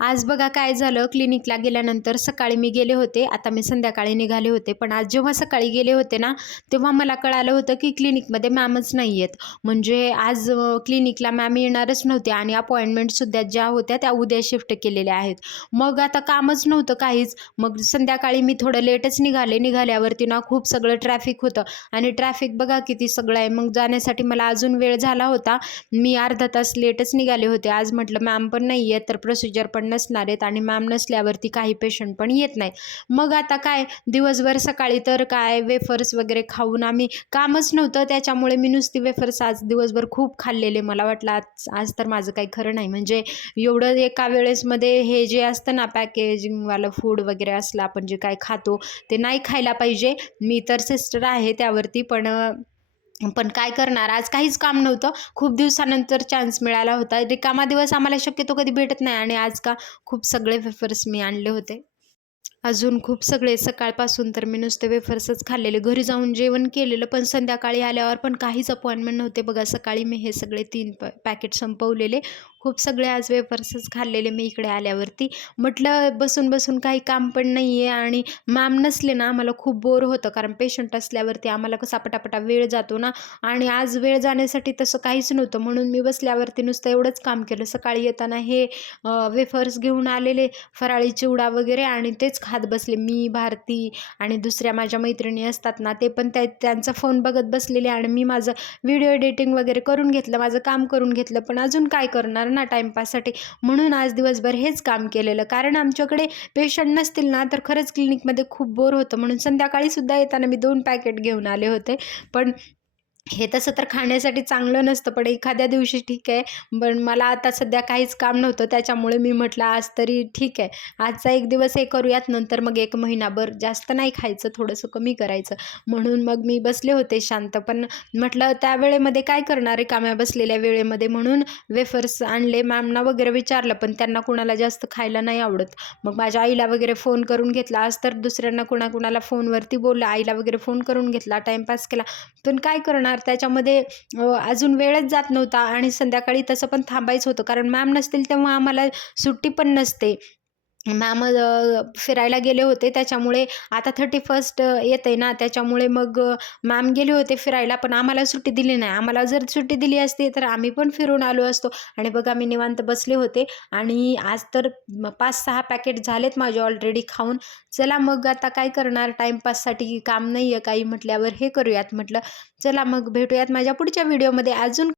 आज बघा काय झालं, क्लिनिकला गेल्यानंतर सकाळी मी गेले होते, आता मी संध्याकाळी निघाले होते. पण आज जेव्हा सकाळी गेले होते ना, तेव्हा मला कळालं होतं की क्लिनिकमध्ये मॅमच नाही आहेत. म्हणजे आज क्लिनिकला मॅम येणारच नव्हते आणि अपॉइंटमेंटसुद्धा ज्या होत्या त्या उद्या शिफ्ट केलेल्या आहेत. मग आता कामच नव्हतं काहीच. मग संध्याकाळी मी थोडं लेटच निघाले. निघाल्यावरती ना खूप सगळं ट्रॅफिक होतं आणि ट्रॅफिक बघा किती सगळं आहे. मग जाण्यासाठी मला अजून वेळ झाला होता. मी अर्धा तास लेटच निघाले होते. आज म्हटलं मॅम पण नाही आहेत, तर प्रोसिजर पण नसणार आहेत आणि मॅम नसल्यावरती काही पेशंट पण येत नाही. मग आता काय दिवसभर सकाळी तर काय वेफर्स वगैरे खाऊन आम्ही कामच नव्हतं, त्याच्यामुळे मी नुसती वेफर्स आज दिवसभर खूप खाल्लेले. मला वाटलं आज आज तर माझं काही खरं नाही. म्हणजे एवढं एका वेळेसमध्ये हे जे असतं ना पॅकेजिंगवालं फूड वगैरे असलं आपण जे काही खातो ते नाही खायला पाहिजे. मी तर सिस्टर आहे त्यावरती पण काय करणार, आज काहीच काम नव्हतं. खूप दिवसानंतर चान्स मिळाला होता. रिकामा दिवस आम्हाला शक्यतो कधी भेटत नाही आणि आज का खूप सगळे वेफर्स मी आणले होते. अजून खूप सगळे सकाळपासून तर मी नुसते वेफर्सच खाल्लेले. घरी जाऊन जेवण केलेलं, पण संध्याकाळी आल्यावर पण काहीच अपॉइंटमेंट नव्हते. बघा सकाळी मी हे सगळे 3 पॅकेट संपवलेले. खूप सगळे आज वेफर्सच खाल्लेले मी इकडे आल्यावरती. म्हटलं बसून-बसून काही काम पण नाही आहे आणि मॅम नसले ना आम्हाला खूप बोर होतं. कारण पेशंट असल्यावरती आम्हाला कसा पटापटा वेळ जातो ना आणि आज वेळ जाण्यासाठी तसं काहीच नव्हतं. म्हणून मी बसल्यावरती नुसतं एवढंच काम केलं. सकाळी येताना हे वेफर्स घेऊन आलेले, फराळी चिवडा वगैरे आणि तेच खात बसले. मी, भारती आणि दुसऱ्या माझ्या मैत्रिणी असतात ना, ते पण त्यांचा फोन बघत बसलेले आणि मी माझं व्हिडिओ एडिटिंग वगैरे करून घेतलं, माझं काम करून घेतलं. पण अजून काय करणार ना टाईमपाससाठी. म्हणून आज दिवसभर हेच काम केलेलं. कारण आमच्याकडे पेशंट नसतील ना, तर खरंच क्लिनिकमध्ये खूप बोर होतं. म्हणून संध्याकाळीसुद्धा येताना मी 2 पॅकेट घेऊन आले होते. पण हे तसं तर खाण्यासाठी चांगलं नसतं, पण एखाद्या दिवशी ठीक आहे. पण मला आता सध्या काहीच काम नव्हतं, त्याच्यामुळे मी म्हटलं आज तरी ठीक आहे. आजचा एक दिवस हे करूयात, नंतर मग 1 महिनाभर जास्त नाही खायचं, थोडंसं कमी करायचं. म्हणून मग मी बसले होते शांत. पण म्हटलं त्या वेळेमध्ये काय करणार रिकाम्या बसलेल्या वेळेमध्ये, म्हणून वेफर्स आणले. मॅमना वगैरे विचारलं, पण त्यांना कुणाला जास्त खायला नाही आवडत. मग माझ्या आईला वगैरे फोन करून घेतला. आज तर दुसऱ्यांना कुणाकुणाला फोनवरती बोललं, आईला वगैरे फोन करून घेतला, टाईमपास केला. पण काय करणार त्याच्यामध्ये अजून वेळच जात नव्हता आणि संध्याकाळी तसं पण थांबायचं होतं. कारण मॅम नसतील तेव्हा आम्हाला सुट्टी पण नसते. मॅम फिरायला गेले होते, त्याच्यामुळे आता 31st येतंय ना, त्याच्यामुळे मग मॅम गेले होते फिरायला, पण आम्हाला सुट्टी दिली नाही. आम्हाला जर सुट्टी दिली असती तर आम्ही पण फिरून आलो असतो. आणि बघा मी निवांत बसले होते आणि आज तर 5-6 पॅकेट झालेत माझे ऑलरेडी खाऊन. चला मग आता काय करणार, टाईमपाससाठी काम नाही आहे काही म्हटल्यावर हे करूयात. म्हटलं चला मग भेटूयात माझ्या पुढच्या व्हिडिओमध्ये. अजून